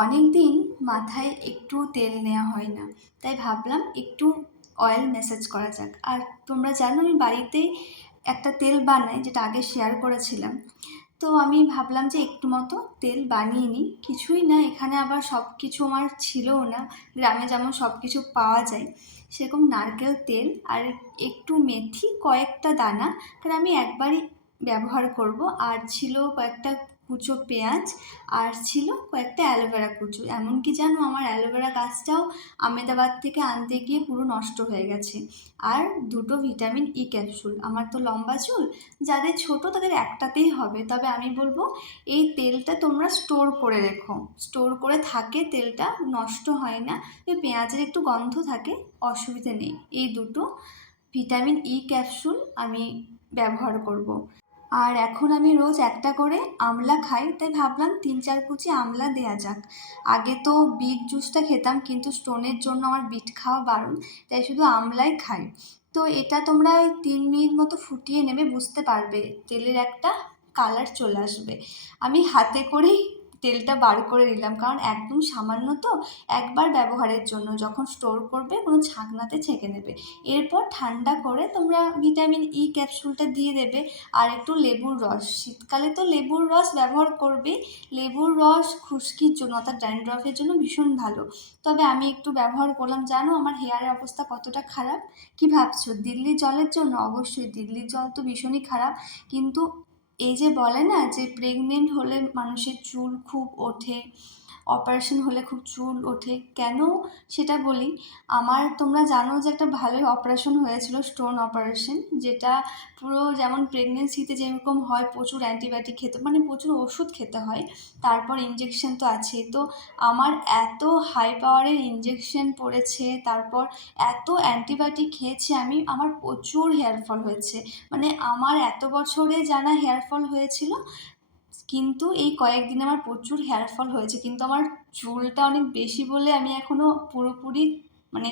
অনেক দিন মাথায় একটু তেল নেওয়া হয় না, তাই ভাবলাম একটু অয়েল ম্যাসাজ করা যাক। আর তোমরা জানো আমি বাড়িতে একটা তেল বানাই, যেটা আগে শেয়ার করেছিলাম। তো আমি ভাবলাম যে একটু মতো তেল বানিয়ে নিই। কিছুই না, এখানে আবার সব কিছু আমার ছিলও না। গ্রামে যেমন সব কিছু পাওয়া যায়, সেরকম নারকেল তেল আর একটু মেথি, কয়েকটা দানা, কারণ আমি একবারই ব্যবহার করব। আর ছিল কয়েকটা কুচো পেঁয়াজ, আর ছিল কয়েকটা অ্যালোভেরা কুচো। এমনকি জানো, আমার অ্যালোভেরা গাছটাও আমেদাবাদ থেকে আনতে গিয়ে পুরো নষ্ট হয়ে গেছে। আর দুটো ভিটামিন ই ক্যাপসুল। আমার তো লম্বা চুল, যাদের ছোট তাদের একটাতেই হবে। তবে আমি বলবো এই তেলটা তোমরা স্টোর করে রেখো, স্টোর করে থাকে, তেলটা নষ্ট হয় না। এই পেঁয়াজের একটু গন্ধ থাকে, অসুবিধে নেই। এই দুটো ভিটামিন ই ক্যাপসুল আমি ব্যবহার করব। আর এখন আমি রোজ একটা করে আমলা খাই, তাই ভাবলাম 3-4 কুচি আমলা দেয়া যাক। আগে তো বিট জুসটা খেতাম, কিন্তু স্টোনের জন্য আমার বিট খাওয়া বারণ, তাই শুধু আমলাই খাই। তো এটা তোমরা ওই 3 মিনিট মতো ফুটিয়ে নেবে, বুঝতে পারবে তেলের একটা কালার চলে আসবে। আমি হাতে করেই তেলটা বার করে নিলাম, কারণ একদম সামান্য তো, একবার ব্যবহারের জন্য। যখন স্টোর করবে কোনো ছাঁকনাতে ছেঁকে নেবে। এরপর ঠান্ডা করে তোমরা ভিটামিন ই ক্যাপসুলটা দিয়ে দেবে। আর একটু লেবুর রস, শীতকালে তো লেবুর রস ব্যবহার করবে। লেবুর রস খুশকির জন্য, অর্থাৎ ড্যান্ড্রফের জন্য ভীষণ ভালো। তবে আমি একটু ব্যবহার করলাম। জানো আমার হেয়ারের অবস্থা কতটা খারাপ? কি ভাবছো, দিল্লির জলের জন্য? অবশ্যই দিল্লির জল তো ভীষণই খারাপ। কিন্তু এই যে বলে না যে প্রেগনেন্ট হলে মানুষের চুল খুব ওঠে, অপারেশন হলে খুব চুল ওঠে, কেন সেটা বলি। আমার, তোমরা জানো যে একটা ভালোই অপারেশন হয়েছিল, স্টোন অপারেশন, যেটা পুরো যেমন প্রেগনেন্সিতে যেরকম হয়, প্রচুর অ্যান্টিবায়োটিক খেতে, মানে প্রচুর ওষুধ খেতে হয়, তারপর ইঞ্জেকশন তো আছেই। তো আমার এত হাই পাওয়ারের ইঞ্জেকশন পড়েছে, তারপর এত অ্যান্টিবায়োটিক খেয়েছি আমি, আমার প্রচুর হেয়ার ফল হয়েছে। মানে আমার এত বছরে জানা হেয়ার ফল হয়েছিল, কিন্তু এই কয়েকদিনে আমার প্রচুর হেয়ার ফল হয়েছে। কিন্তু আমার চুলটা অনেক বেশি বলে আমি এখনও পুরোপুরি, মানে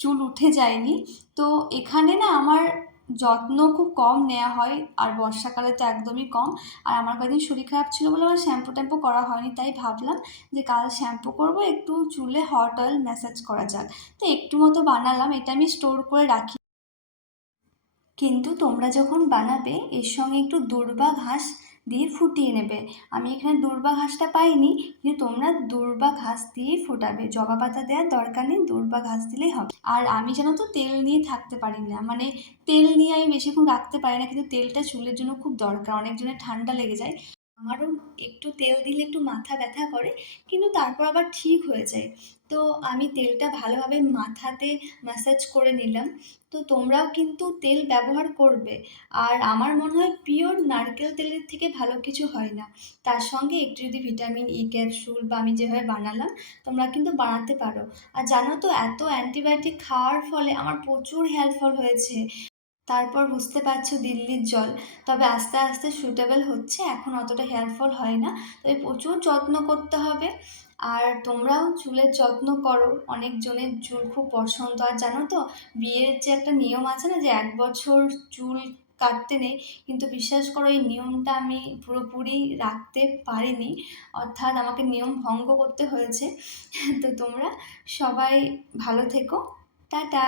চুল উঠে যায়নি। তো এখানে না আমার যত্ন খুব কম নেওয়া হয়, আর বর্ষাকালে তো একদমই কম। আর আমার কয়েকদিন শরীর খারাপ ছিল বলে আমার শ্যাম্পু ট্যাম্পু করা হয়নি, তাই ভাবলাম যে কাল শ্যাম্পু করব, একটু চুলে হট অয়েল ম্যাসাজ করা যাক। তো একটু মতো বানালাম, এটা আমি স্টোর করে রাখি। কিন্তু তোমরা যখন বানাবে, এর সঙ্গে একটু দূর্বা ঘাস দিয়ে ফুটিয়ে নেবে। আমি এখানে দূর্বা ঘাসটা পাইনি, কিন্তু তোমরা দূর্বা ঘাস দিয়েই ফোটাবে। জবা পাতা দেওয়ার দরকার নেই, দূর্বা ঘাস দিলেই হবে। আর আমি জানো তো তেল নিয়ে থাকতে পারি না, মানে তেল নিয়ে আমি বেশিক্ষণ রাখতে পারি না, কিন্তু তেলটা চুলের জন্য খুব দরকার। অনেকজনের ঠান্ডা লেগে যায়, আমারও একটু তেল দিলে একটু মাথা ব্যথা করে, কিন্তু তারপর আবার ঠিক হয়ে যায়। তো আমি তেলটা ভালোভাবে মাথাতে ম্যাসাজ করে নিলাম। তো তোমরাও কিন্তু তেল ব্যবহার করবে। আর আমার মনে হয় পিওর নারকেল তেলের থেকে ভালো কিছু হয় না। তার সঙ্গে একটু যদি ভিটামিন ই ক্যাপসুল বা আমি যেভাবে বানালাম, তোমরা কিন্তু বানাতে পারো। আর জানো তো, এত অ্যান্টিবায়োটিক খাওয়ার ফলে আমার প্রচুর হেয়ার ফল হয়েছে। তারপর বুঝতে পারছো দিল্লির জল। তবে আস্তে আস্তে সুটেবল হচ্ছে, এখন অতটা হেয়ার ফল হয় না। তবে প্রচুর যত্ন করতে হবে। আর তোমরাও চুলের যত্ন করো, অনেকজনের চুল খুব পছন্দ। আর জানো তো, বিয়ের যে একটা নিয়ম আছে না, যে 1 বছর চুল কাটতে নেই, কিন্তু বিশ্বাস করো এই নিয়মটা আমি পুরোপুরি রাখতে পারিনি, অর্থাৎ আমাকে নিয়ম ভঙ্গ করতে হয়েছে। তো তোমরা সবাই ভালো থেকো, টাটা।